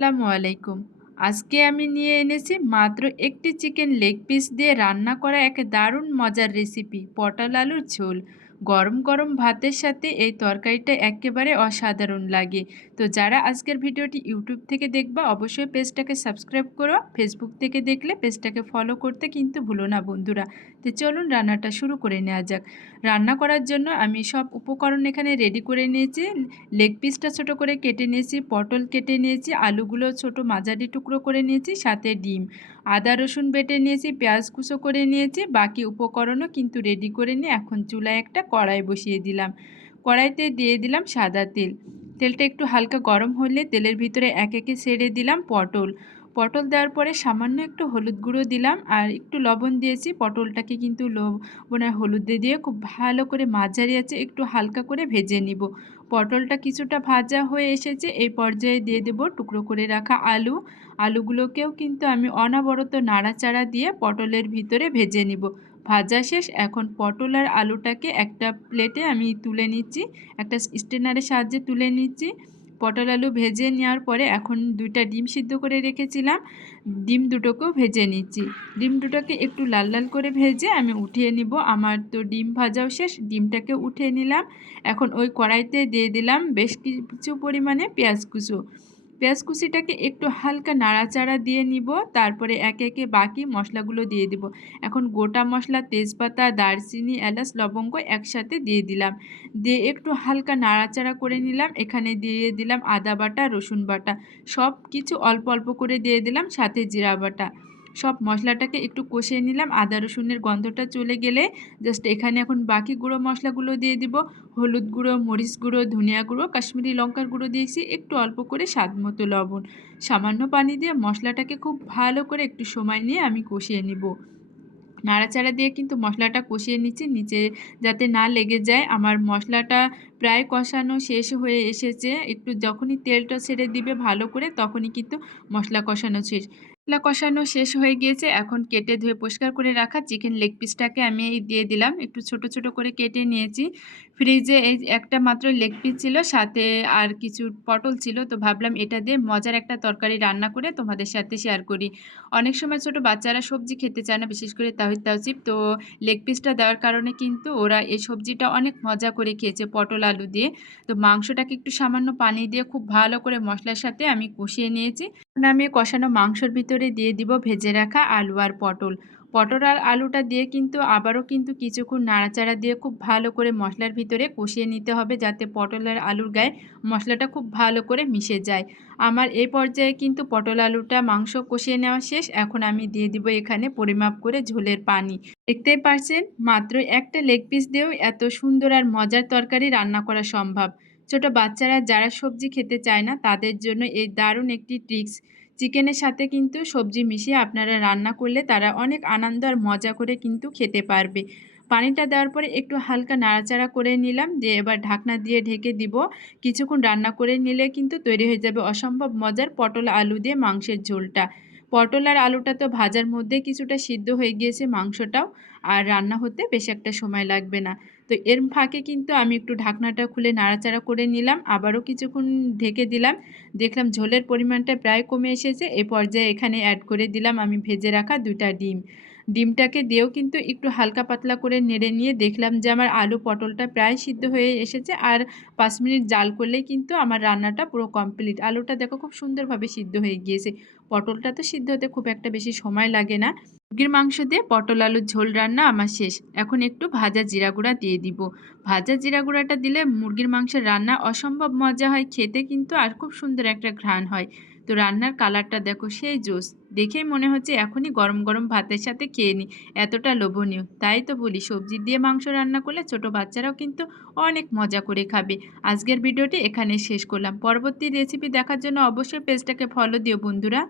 আসসালামু আলাইকুম। আজকে আমি নিয়ে এনেছি মাত্র একটি চিকেন লেগ পিস দিয়ে রান্না করা এক দারুণ মজার রেসিপি পটল আলুর ঝোল। গরম গরম ভাতের সাথে এই তরকারিটা একেবারে অসাধারণ লাগে। তো যারা আজকের ভিডিওটি ইউটিউব থেকে দেখবা, অবশ্যই পেজটাকে সাবস্ক্রাইব করো। ফেসবুক থেকে দেখলে পেজটাকে ফলো করতে কিন্তু ভুলো না বন্ধুরা। তো চলুন রান্নাটা শুরু করে নেওয়া যাক। রান্না করার জন্য আমি সব উপকরণ এখানে রেডি করে নিয়েছি। লেগ পিসটা ছোট করে কেটে নিয়েছি, পটল কেটে নিয়েছি, আলুগুলো ছোট মাঝারি টুকরো করে নিয়েছি, সাথে ডিম। আদা, রসুন বেটে নিয়েছি, পেঁয়াজ কুচো করে নিয়েছি, বাকি উপকরণও কিন্তু রেডি করে নিয়ে এখন চুলায় একটা কড়াই বসিয়ে দিলাম। কড়াইতে দিয়ে দিলাম সাদা তেল। তেলটা একটু হালকা গরম হলে তেলের ভিতরে এক একে ছেড়ে দিলাম পটল। পটল দেওয়ার পরে সামান্য একটু হলুদ গুঁড়ো দিলাম আর একটু লবণ দিয়েছি। পটলটাকে কিন্তু লবণ হলুদ দিয়ে খুব ভালো করে মাঝারি আছে, একটু হালকা করে ভেজে নিব। পটলটা কিছুটা ভাজা হয়ে এসেছে, এই পর্যায়ে দিয়ে দেব টুকরো করে রাখা আলু। আলুগুলোকেও কিন্তু আমি অনাবরত নাড়াচাড়া দিয়ে পটলের ভিতরে ভেজে নিব। ভাজা শেষ, এখন পটল আর আলুটাকে একটা প্লেটে আমি তুলে নিচ্ছি, একটা স্টেনারের সাহায্যে তুলে নিচ্ছি। পটল আলু ভেজে নেওয়ার পরে এখন দুইটা ডিম সিদ্ধ করে রেখেছিলাম। ডিম দুটোকেও ভেজে নিচ্ছি। ডিম দুটোকে একটু লাল লাল করে ভেজে আমি উঠিয়ে নিব। আমার তো ডিম ভাজাও শেষ, ডিমটাকে উঠিয়ে নিলাম। এখন ওই কড়াইতে দিয়ে দিলাম বেশ কিছু পরিমাণে পেঁয়াজ কুচো। পেঁয়াজ কুচিটাকে একটু হালকা নাড়াচাড়া দিয়ে নিব, তারপরে একে একে বাকি মশলাগুলো দিয়ে দিব। এখন গোটা মশলা, তেজপাতা, দারচিনি, এলাচ, লবঙ্গ একসাথে দিয়ে দিলাম। দিয়ে একটু হালকা নাড়াচাড়া করে নিলাম। এখানে দিয়ে দিলাম আদা বাটা, রসুন বাটা। সব কিছু অল্প অল্প করে দিয়ে দিলাম, সাথে জিরা বাটা। সব মশলাটাকে একটু কষিয়ে নিলাম। আদা, রসুনের গন্ধটা চলে গেলে জাস্ট এখানে এখন বাকি গুঁড়ো মশলাগুলো দিয়ে দিব। হলুদ গুঁড়ো, মরিচ গুঁড়ো, ধনিয়া গুঁড়ো, কাশ্মীরি লঙ্কার গুঁড়ো দিয়েছি। একটু অল্প করে স্বাদ মতো লবণ। সামান্য পানি দিয়ে মশলাটাকে খুব ভালো করে একটু সময় নিয়ে আমি কষিয়ে নিব। নাড়াচাড়া দিয়ে কিন্তু মশলাটা কষিয়ে নিচ্ছি। নিচে যাতে না লেগে যায়, আমার মশলাটা প্রায় কষানো শেষ হয়ে এসেছে। একটু যখনই তেলটা ছেড়ে দিবে ভালো করে, তখনই কিন্তু মশলা কষানো শেষ। মশলা কষানো শেষ হয়ে গিয়েছে। এখন কেটে ধুয়ে পরিষ্কার করে রাখা চিকেন লেগ পিসটাকে আমি দিয়ে দিলাম। একটু ছোট ছোট করে কেটে নিয়েছি। ফ্রিজে এই একটা মাত্র লেগ পিস ছিল, সাথে আর কিছু পটল ছিল। তো ভাবলাম এটা দিয়ে মজার একটা তরকারি রান্না করে তোমাদের সাথে শেয়ার করি। অনেক সময় ছোট বাচ্চারা সবজি খেতে চায় না, বিশেষ করে তাহিদ তাওচিপ তো লেগ পিসটা দেওয়ার কারণে কিন্তু ওরা এই সবজিটা অনেক মজা করে খেয়েছে, পটল আলু দিয়ে। তো মাংসটাকে একটু সামান্য পানি দিয়ে খুব ভালো করে মশলার সাথে আমি কষিয়ে নিয়েছি। আমি কষানো মাংসর ভিতরে দিয়ে দিব ভেজে রাখা আলু আর পটল। পটল আর আলুটা দিয়ে কিন্তু আবারও কিন্তু কিছুক্ষণ নাড়াচাড়া দিয়ে খুব ভালো করে মশলার ভিতরে কষিয়ে নিতে হবে যাতে পটল আর আলুর গায়ে মশলাটা খুব ভালো করে মিশে যায়। আমার এই পর্যায়ে কিন্তু পটল আলুটা মাংস কষিয়ে নেওয়া শেষ। এখন আমি দিয়ে দিব এখানে পরিমাপ করে ঝোলের পানি। দেখতেই পারছেন মাত্র একটা লেগ পিস দিয়েও এত সুন্দর আর মজার তরকারি রান্না করা সম্ভব। ছোট বাচ্চারা যারা সবজি খেতে চায় না, তাদের জন্য এই দারুণ একটি ট্রিক্স চিকেনের সাথে কিন্তু সবজি মিশিয়ে আপনারা রান্না করলে তারা অনেক আনন্দ আর মজা করে কিন্তু খেতে পারবে। পানিটা দেওয়ার পরে একটু হালকা নাড়াচাড়া করে নিলাম, দিয়ে এবার ঢাকনা দিয়ে ঢেকে দিব। কিছুক্ষণ রান্না করে নিলে কিন্তু তৈরি হয়ে যাবে অসম্ভব মজার পটল আলু দিয়ে মাংসের ঝোলটা। পটল আর আলুটা তো ভাজার মধ্যে কিছুটা সিদ্ধ হয়ে গিয়েছে মাংসটাও, আর রান্না হতে বেশ একটা সময় লাগবে না। তো এর ফাঁকে কিন্তু আমি একটু ঢাকনাটা খুলে নাড়াচাড়া করে নিলাম, আবারও কিছুক্ষণ ঢেকে দিলাম। দেখলাম ঝোলের পরিমাণটা প্রায় কমে এসেছে, এ পর্যায়ে এখানে অ্যাড করে দিলাম আমি ভেজে রাখা দুটা ডিম। ডিমটাকে দিয়েও কিন্তু একটু হালকা পাতলা করে নেড়ে নিয়ে দেখলাম যে আমার আলু পটলটা প্রায় সিদ্ধ হয়ে এসেছে আর পাঁচ মিনিট জাল করলেই কিন্তু আমার রান্নাটা পুরো কমপ্লিট আলুটা দেখো খুব সুন্দরভাবে সিদ্ধ হয়ে গিয়েছে। পটলটা তো সিদ্ধ হতে খুব একটা বেশি সময় লাগে না। মুরগির মাংস দিয়ে পটল আলুর ঝোল রান্না আমার শেষ। এখন একটু ভাজা জিরা গুঁড়া দিয়ে দিব। ভাজা জিরা গুঁড়াটা দিলে মুরগির মাংসের রান্না অসম্ভব মজা হয়, খেতে কিন্তু আর খুব সুন্দর একটা ঘ্রাণ হয়। তো রান্নার কালারটা দেখো সেই জোস। দেখেই মনে হচ্ছে এখনই গরম গরম ভাতের সাথে খেয়ে নিই এতটা লোভনীয়। তাই তো বলি, সবজি দিয়ে মাংস রান্না করলে ছোট বাচ্চারাও কিন্তু অনেক মজা করে খাবে। আজকের ভিডিওটি এখানে শেষ করলাম। পরবর্তী রেসিপি দেখার জন্য অবশ্যই পেজটাকে ফলো দিও বন্ধুরা।